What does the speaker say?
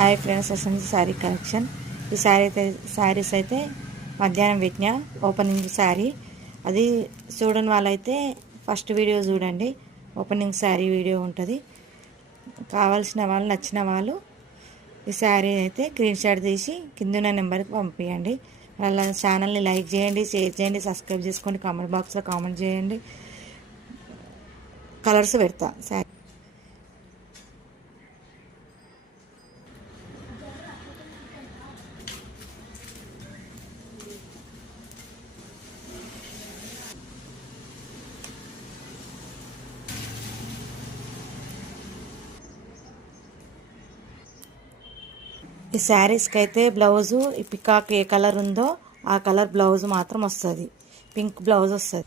Hi friends, వస్తుంది sari collection. ఈ శారీస్ అయితే మధ్యాహ్నం పెట్టిన ఓపెనింగ్ శారీ. అది చూడని వాళ్ళైతే ఫస్ట్ వీడియో చూడండి, ఓపెనింగ్ శారీ వీడియో ఉంటుంది. కావాల్సిన వాళ్ళు, నచ్చిన వాళ్ళు ఈ శారీ అయితే స్క్రీన్ షాట్ తీసి కింద నెంబర్కి పంపించండి. వాళ్ళ ఛానల్ని లైక్ చేయండి, షేర్ చేయండి, సబ్స్క్రైబ్ చేసుకోండి, కామెంట్ బాక్స్లో కామెంట్ చేయండి. కలర్స్ పెడతా శారీ. ఈ శారీస్కి అయితే బ్లౌజు ఈ పికాక్ ఏ కలర్ ఉందో ఆ కలర్ బ్లౌజ్ మాత్రం వస్తుంది, పింక్ బ్లౌజ్ వస్తుంది.